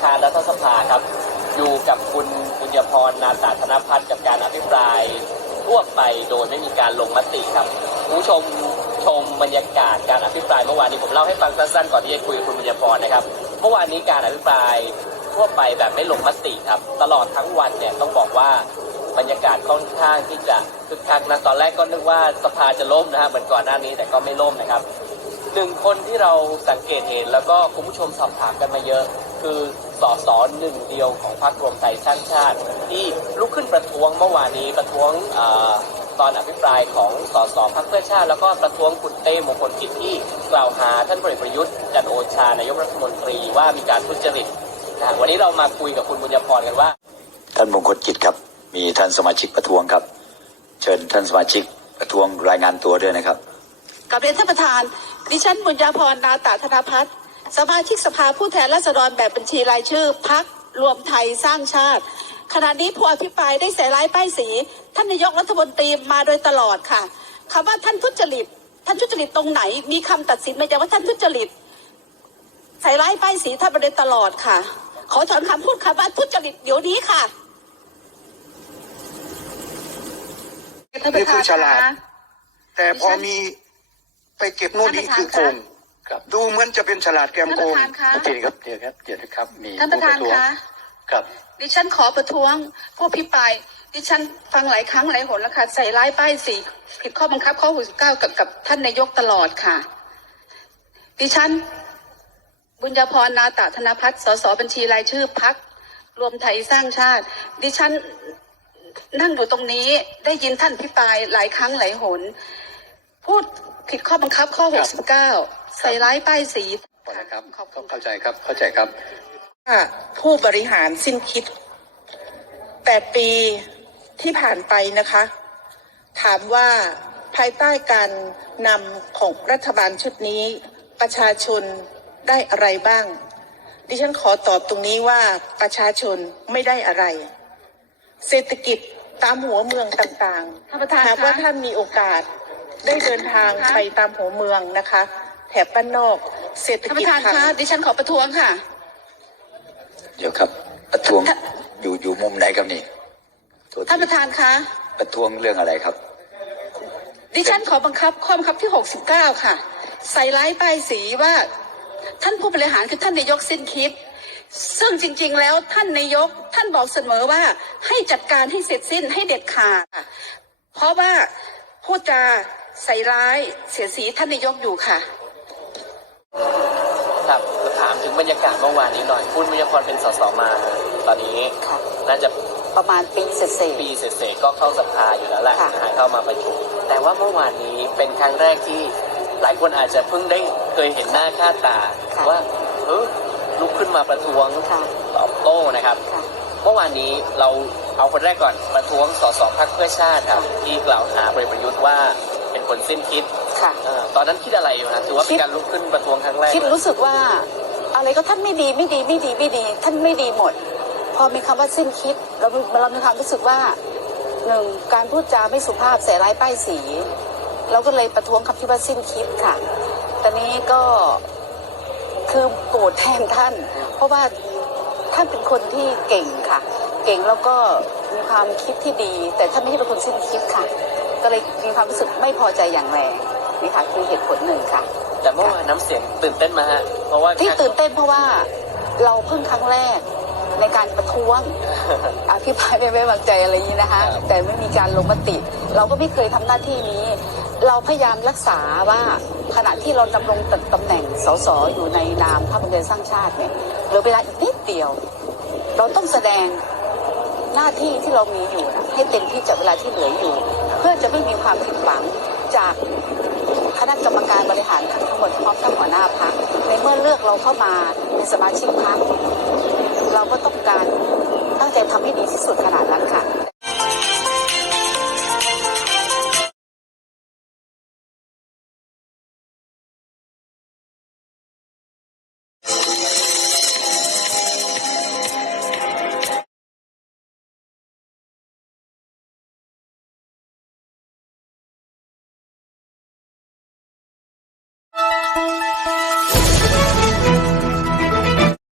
คานรัฐสภาครับ อยู่กับคุณบุญยพรนาตาธนพัฒน์กับการอภิปรายทั่วไปโดยไม่มีการลงมติครับผู้ชมชมบรรยากาศการอภิปรายเมื่อวานนี้ผมเล่าให้ฟังสั้นๆก่อนที่จะคุยกับคุณบุญยพรนะครับ เมื่อวานนี้การอภิปรายทั่วไปแบบไม่ลงมติครับ ตลอดทั้งวันเนี่ยต้องบอกว่าบรรยากาศค่อนข้างที่จะคึกคักนะตอนแรกก็นึกว่าสภาจะล่มนะฮะเหมือนก่อนหน้านี้แต่ก็ไม่ล่มนะครับ หนึ่งคนที่เราสังเกตเห็นแล้วก็คุณผู้ชมสอบถามกันมาเยอะ คือสอสอหนึ่งเดียวของพรรครวมไทยสร้างชาติ ที่ลุกขึ้นประท้วงเมื่อวานนี้ประท้วงอตอนอภิปรายของสสพรรคเพื่อชาติ แล้วก็ประท้วงคุณเต้มงคลกิจที่กล่าวหาท่านพลเอกประยุทธ์จันโอชานายกรัฐมนตรีว่ามีการทุจริตนะวันนี้เรามาคุยกับคุณบุญยพรกันว่า ท่านมงคลกิจครับ มีท่านสมาชิกประท้วงครับ เชิญท่านสมาชิกประท้วงรายงานตัวด้วยนะครับ กับเรียนท่านประธาน ดิฉันบุญญาพรนาตาธนพัฒน์สมาชิกสภาผู้แทนราษฎรแบบบัญชีรายชื่อพักรวมไทยสร้างชาติ ขณะนี้ผู้อภิปรายได้ใส่ร้ายป้ายสี ท่านนายกรัฐมนตรีมาโดยตลอดค่ะคำว่าท่านทุจริต ท่านทุจริตตรงไหน มีคำตัดสินมาจากว่าท่านทุจริต ใส่ร้ายป้ายสีท่านมาโดยตลอดค่ะ ขอถอนคำพูดคำว่าทุจริตเดี๋ยวนี้ค่ะท่านประธานนี่คือฉลาดคะแต่พอมี ไปเก็บโน่นนี่คือโกงครับดูเหมือนจะเป็นฉลาดแกมท่านโกประงธานคะโอเคครับเดี๋ยวครับเดี๋ยวนะครับ มีท่านประธานผู้วงคะครับ ดิฉันขอประท้วงผู้พิปรายดิฉันฟังหลายครั้งหลายหนแล้วค่ะใส่ร้ายป้ายสีผิดข้อบังคับข้อ69กับกับท่านนายกตลอดค่ะ ดิฉัน บุญญาพรนาตะธนพัฒน์สสบัญชีรายชื่อพักรวมไทยสร้างชาติ ดิฉันนั่งอยู่ตรงนี้ได้ยินท่านพิปรายหลายครั้งหลายหน พูด ผิดข้อบังคับข้อ 69 ใส่ร้ายป้ายสีพอนะครับขอบคุณเข้าใจครับเข้าใจครับว่าผู้บริหารสิ้นคิดแปดปีที่ผ่านไปนะคะ ถามว่าภายใต้การนำของรัฐบาลชุดนี้ ประชาชนได้อะไรบ้าง ดิฉันขอตอบตรงนี้ว่าประชาชนไม่ได้อะไร เศรษฐกิจตามหัวเมืองต่างท่านประธานหากคะว่าท่านมีโอกาส ได้เดินทางไปตามหัวเมืองนะคะ แถบบ้านนอก เศรษฐท่านปกิจระธานพังคะดิฉันขอประท้วงค่ะ เดี๋ยวครับประท้วงอยู่อยู่มุมไหนครับนี่โทษทีท่านประธานคะ ประท้วงเรื่องอะไรครับ ดิฉันขอบังคับข้อบังคับที่ 69 ค่ะ ใส่ร้ายป้ายสีว่า ท่านผู้บริหารคือท่านนายกสิ้นคิด ซึ่งจริงๆแล้วท่านนายกท่านบอกเสมอว่าให้จัดการให้เสร็จสิ้นให้เด็ดขาดค่ะเพราะว่าพูดจา ใส่ร้ายเสียดสีท่านนายกอยู่ค่ะ ครับถามถึงบรรยากาศเมื่อวานนี้หน่อยคุณบุญยพรเป็นสสมา ตอนนี้ค่ะ น่าจะประมาณปีเศษ ปีเศษๆก็เข้าสภาอยู่แล้วแหละค่ะ นะฮะเข้ามาประชุมแต่ว่าเมื่อวานนี้เป็นครั้งแรกที่หลายคนอาจจะเพิ่งได้เคยเห็นหน้าค่าตาว่าเออลุกขึ้นมาประท้วงค่ะ ตอบโต้นะครับ ค่ะ เมื่อวานนี้เราเอาคนแรกก่อนประท้วงสสพักเพื่อชาติครับที่กล่าวหาพลเอกประยุทธ์ว่า เป็นคนสิ้นคิดค่ะ เออตอนนั้นคิดอะไรอยู่นะถือว่าเป็นการลุกขึ้นประท้วงครั้งแรกคิดเลยรู้สึกว่า อะไรก็ท่านไม่ดีไม่ดีไม่ดีไม่ดี ท่านไม่ดีหมด พอมีคำว่าสิ้นคิดเราเรามีความรู้สึกว่าหนึ่งการพูดจาไม่สุภาพใส่ร้ายป้ายสี เราก็เลยประท้วงคำที่ว่าสิ้นคิดค่ะ ตอนนี้ก็คือโกรธแทนท่าน เพราะว่าท่านเป็นคนที่เก่งค่ะ เก่งแล้วก็มีความคิดที่ดี แต่ท่านไม่ใช่เป็นคนสิ้นคิดค่ะ ก็เลยมีความรู้สึกไม่พอใจอย่างแรงนี่ค่ะคือเหตุผลหนึ่งค่ะ แต่เมื่อวานน้ำเสียงตื่นเต้นมาฮะเพราะว่าที่ตื่นเต้นเพราะว่าเราเพิ่งครั้งแรกในการประท้วงอภิปรายไม่ไว้วางใจอะไรอย่างนี้นะคะ แต่ไม่มีการลงมติ เราก็ไม่เคยทำหน้าที่นี้ เราพยายามรักษาว่าขณะที่เราดำรงตำแหน่งสสอยู่ในนามพรรคประชาสร้างชาติเนี่ยเหลือเวลาอีกนิดเดียว เราต้องแสดงหน้าที่ที่เรามีอยู่นะให้เต็มที่จากเวลาที่เหลืออยู่ เพื่อจะไม่มีความผิดหวังจากคณะกรรมการบริหารทั้งหมดพร้อมทั้งหัวหน้าพักในเมื่อเลือกเราเข้ามาเป็นสมาชิกพักเราก็ต้องการตั้งใจทำให้ดีที่สุดขนาดนั้นค่ะ